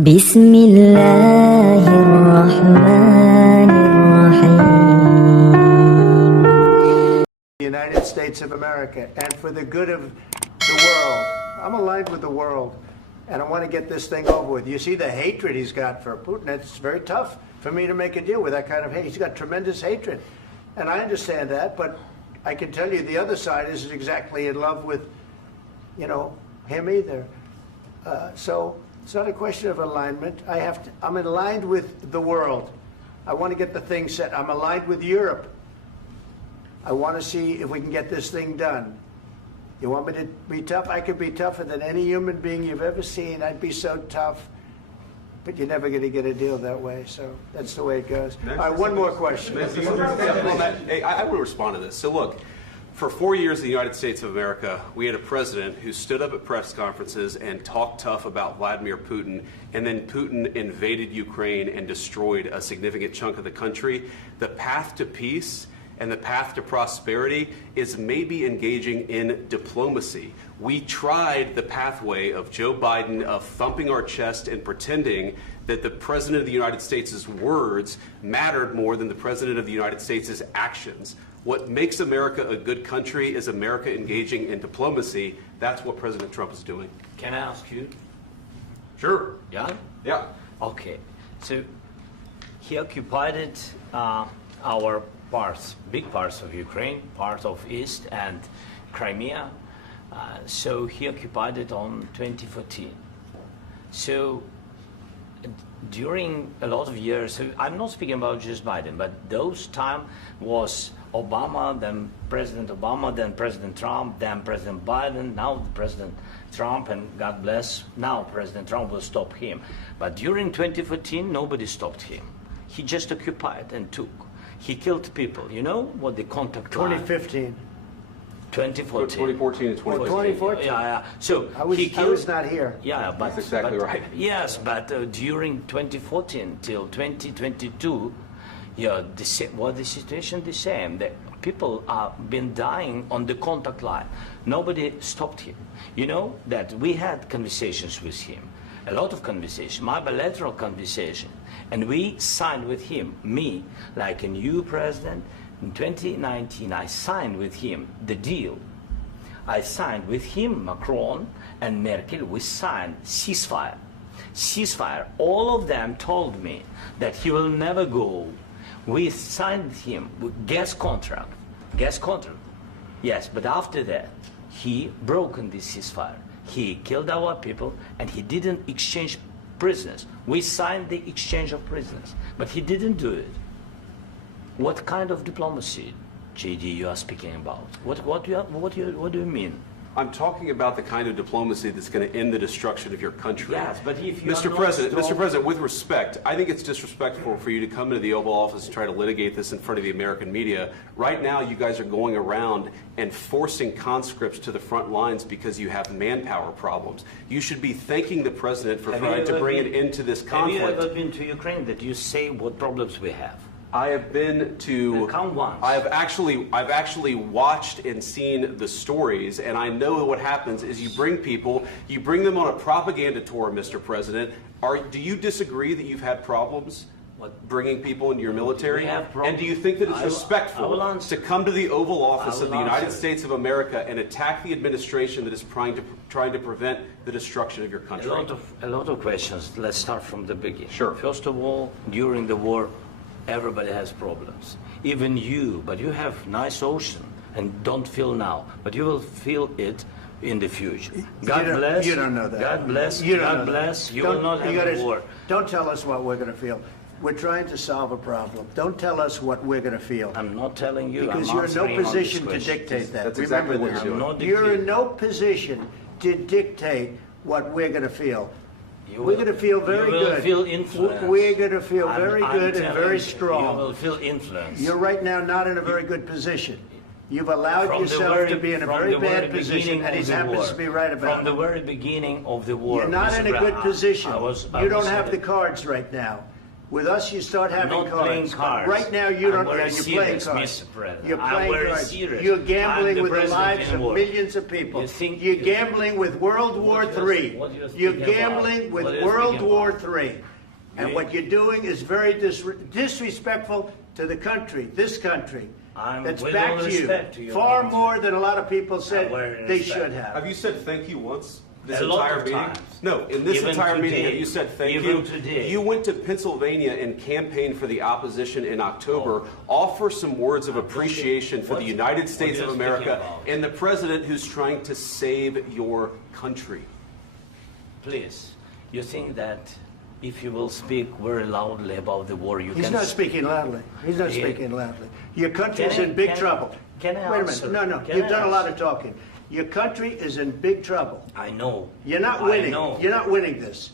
بسم الله الرحمن الرحيم. The United States of America and for the good of the world. I'm aligned with the world and I want to get this thing over with. You see the hatred he's got for Putin. It's very tough for me to make a deal with that kind of hate. He's got tremendous hatred and I understand that, but I can tell you the other side isn't exactly in love with, him either. So it's not a question of alignment. I'm aligned with the world. I want to get the thing set. I'm aligned with Europe. I want to see if we can get this thing done. You want me to be tough? I could be tougher than any human being you've ever seen. I'd be so tough. But you're never going to get a deal that way. So that's the way it goes. All right, one more question. Hey, I want to respond to this. So look, for 4 years in the United States of America, we had a president who stood up at press conferences and talked tough about Vladimir Putin, and then Putin invaded Ukraine and destroyed a significant chunk of the country. The path to peace and the path to prosperity is maybe engaging in diplomacy. We tried the pathway of Joe Biden of thumping our chest and pretending that the President of the United States' words mattered more than the President of the United States' actions. What makes America a good country is America engaging in diplomacy. That's what President Trump is doing. Can I ask you? Sure. Yeah? Yeah. Okay. So he occupied our parts, big parts of Ukraine, part of East and Crimea. So he occupied it on 2014. So during a lot of years, so I'm not speaking about just Biden, but those time was Obama, then President Obama, then President Trump, then President Biden, now President Trump, and God bless, now President Trump will stop him. But during 2014, nobody stopped him. He just occupied and took. He killed people. You know what the contact line? 2015. 2014. 2014 and 2015. 2014. Yeah. So I was not here. Yeah, but That's exactly right. Yes, but during 2014 till 2022, yeah, the situation the same. The people are been dying on the contact line. Nobody stopped him. You know that we had conversations with him, a lot of conversation, my bilateral conversation, and we signed with him. Me, like a new president. In 2019, I signed with him the deal. I signed with him, Macron and Merkel, we signed ceasefire. Ceasefire. All of them told me that he will never go. We signed with him with gas contract. Gas contract. Yes, but after that, he broken this ceasefire. He killed our people and he didn't exchange prisoners. We signed the exchange of prisoners, but he didn't do it. What kind of diplomacy, JD, you are speaking about? What do you mean? I'm talking about the kind of diplomacy that's going to end the destruction of your country. Yes, but if you Mr. President, with respect, I think it's disrespectful for you to come into the Oval Office and try to litigate this in front of the American media. Right now, you guys are going around and forcing conscripts to the front lines because you have manpower problems. You should be thanking the President for trying to bring an end to this conflict. Have you ever been to Ukraine that you say what problems we have? I have been to. Count once. I've actually watched and seen the stories, and I know what happens is you bring them on a propaganda tour, Mr. President. Do you disagree that you've had problems bringing people into your military? And do you think that it's respectful to come to the Oval Office of the United States of America and attack the administration that is trying to prevent the destruction of your country? A lot of questions. Let's start from the beginning. Sure. First of all, during the war, everybody has problems, even you, but you have nice ocean and don't feel now, but you will feel it in the future. God bless. You don't know that. God bless. You don't God know bless. that. You will not have a war. Don't tell us what we're going to feel. We're trying to solve a problem. Don't tell us what we're going to feel. I'm not telling you. Because you're in no position to dictate that. That's exactly what you're doing. You're in no position to dictate what we're going to feel. We're going to feel very good. You will feel influence. We're going to feel very good and very strong. You will feel influence. You're right now not in a very good position. You've allowed yourself to be in a very bad position, and he happens to be right about it. From the very beginning of the war. You're not in a good position. You don't have the cards right now. With us, you start having not playing cards. cards. Right now, you don't. I'm very You're playing serious, cards. Mr. President. You're I'm playing very cards. serious. You're I'm gambling the with the president lives in of war. millions of people. You think You're you- gambling with World War What III. what you're You're speaking gambling about? with What you're World speaking War about? III. And what you're doing is very disrespectful to the country, this country. I'm That's with back all to respect to you. your Far country. more than a lot of people said very they respect. should have. Have you said thank you once? This A lot entire of meeting? times. No, in this Even entire meeting, today. have you said thank Even you? today. You went to Pennsylvania and campaigned for the opposition in October. Offer some words of appreciation for the United States what of are you speaking America about? and the president who's trying to save your country. Please, you think that if you will speak very loudly about the war, you He's can... not speaking loudly. He's not Yeah. speaking loudly. Your country's Can I- in big can- trouble. can I Wait a answer? minute. No, Can you've I done a lot answer? of talking. Your country is in big trouble. I know. You're not I winning. know. You're not winning this.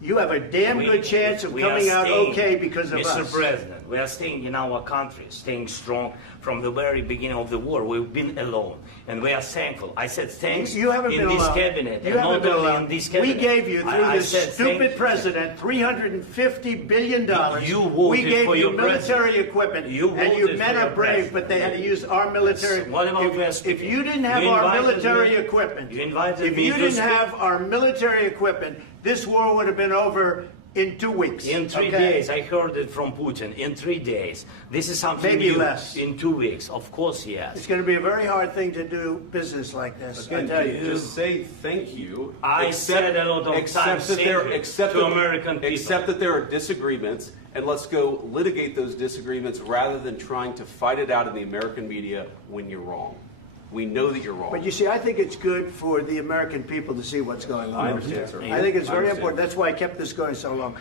You have a damn good chance of we are coming out staying, okay because of Mr. us. President, we are staying in our country, staying strong from the very beginning of the war. We've been alone, and we are thankful. I said thanks You haven't in been this alone. cabinet, You and haven't not been only alone. in this We cabinet. gave you, through I this said stupid thank- president, $350 billion. You voted we gave for you your military president. equipment, You and you voted men for are your brave, president. but they had to use our military. What about we are If speaking? you didn't have You our invited military me- equipment, you invited if me you to didn't speak. have our military equipment, this war would have been over in 2 weeks. In 3 okay? days, I heard it from Putin. In 3 days, this is something Maybe new. less. In 2 weeks, of course, yes. It's going to be a very hard thing to do business like this. I Again, tell you. just say thank you. I said a lot of times that thank there, you accept to that- American people. Accept that there are disagreements, and let's go litigate those disagreements rather than trying to fight it out in the American media when you're wrong. We know that you're wrong. But you see, I think it's good for the American people to see what's going on. I understand, sir. I think it's I very understand. important. That's why I kept this going so long.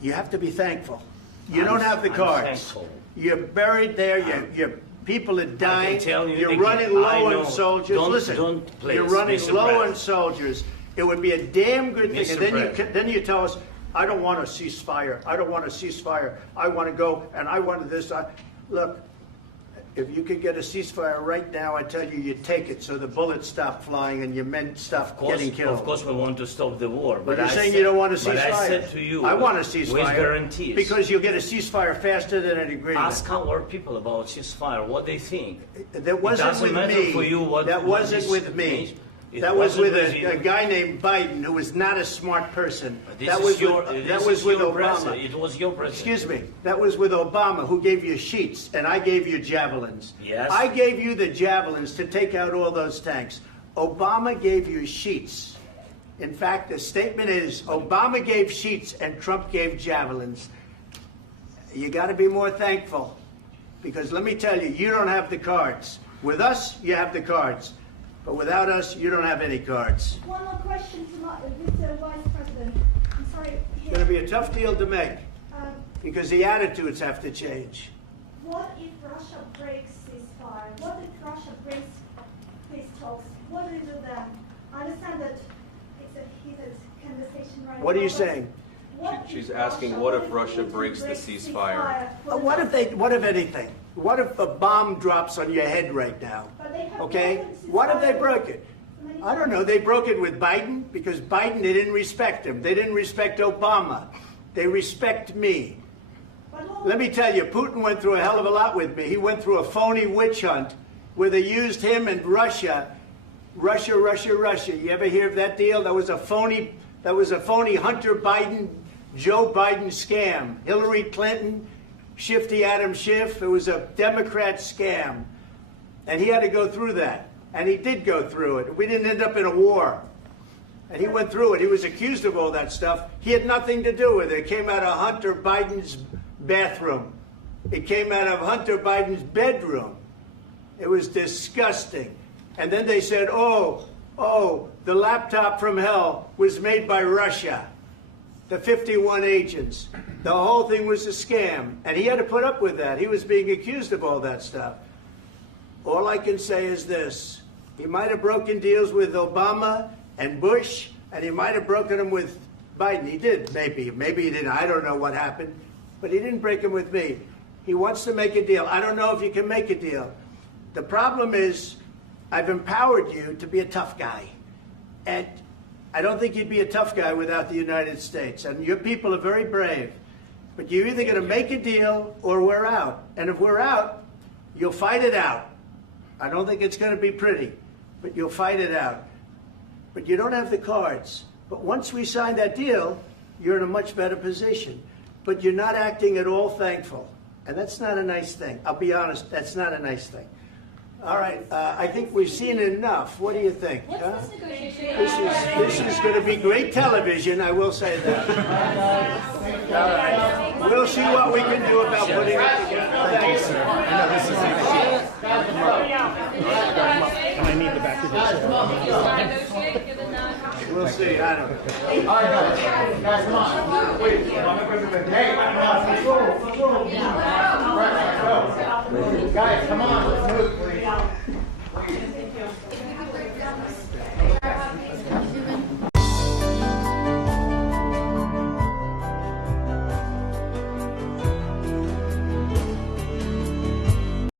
You have to be thankful. You don't have the I'm cards. thankful. You're buried there. Your people are dying. tell you You're again, running I low know. on soldiers. Don't- Listen, don't please, you're running Mr. low on President. soldiers. It would be a damn good thing. Mr. And then President. then you tell us, I don't want a ceasefire. I don't want a ceasefire. I want to go and I want this. Look, if you could get a ceasefire right now, I tell you, you take it so the bullets stop flying and your men stop getting killed. Of course, we want to stop the war. But you're I saying said- you don't want a ceasefire. But I said to you, I want a with ceasefire. guarantees. Because you'll get a ceasefire faster than an agreement. Ask our people about ceasefire, what they think. That wasn't doesn't with matter me. for you what- that what wasn't this with me. means. It That was wasn't with with you. a guy named Biden who was not a smart person. This That is was your, with, this that was is with your Obama. president. It was your president. Excuse me. That was with Obama, who gave you sheets, and I gave you javelins. Yes. I gave you the javelins to take out all those tanks. Obama gave you sheets. In fact, the statement is Obama gave sheets and Trump gave javelins. You got to be more thankful, because let me tell you, you don't have the cards. With us, you have the cards. But without us, you don't have any cards. One more question to Mr. Vice President. I'm sorry. It's going to be a tough deal to make, Um, because the attitudes have to change. what if Russia breaks ceasefire? What if Russia breaks peace talks? What do you do then? I understand that it's a heated conversation right now. What are you but saying? what She's if asking, what if Russia Putin breaks the ceasefire? for the What if anything? What if a bomb drops on your head right now? But they have Okay? broken What if they ceasefire broke it? many I don't know. They broke it with Biden, because Biden, they didn't respect him. They didn't respect Obama. They respect me. But all- Let me tell you, Putin went through a hell of a lot with me. He went through a phony witch hunt where they used him and Russia. Russia. You ever hear of that deal? That was a phony Hunter Biden, Joe Biden scam. Hillary Clinton, Shifty Adam Schiff. It was a Democrat scam. And he had to go through that. And he did go through it. We didn't end up in a war. And he went through it. He was accused of all that stuff. He had nothing to do with it. It came out of Hunter Biden's bathroom. It came out of Hunter Biden's bedroom. It was disgusting. And then they said, oh, the laptop from hell was made by Russia. The 51 agents. The whole thing was a scam. And he had to put up with that. He was being accused of all that stuff. All I can say is this. He might have broken deals with Obama and Bush, and he might have broken them with Biden. He did, maybe. Maybe he didn't. I don't know what happened. But he didn't break them with me. He wants to make a deal. I don't know if you can make a deal. The problem is, I've empowered you to be a tough guy. And I don't think you'd be a tough guy without the United States. And your people are very brave. But you're either going to make a deal or we're out. And if we're out, you'll fight it out. I don't think it's going to be pretty, but you'll fight it out. But you don't have the cards. But once we sign that deal, you're in a much better position. But you're not acting at all thankful. And that's not a nice thing. I'll be honest, that's not a nice thing. All right, I think we've seen enough. What do you think? Huh? This is going to be great television, I will say that. All right. We'll see what we can do about putting it together. Thank you, sir. I know this is and I need the back of this. We'll see. I don't know. All right, guys, come on. Wait. Hey, let's go. Guys, come on. Let's move, please.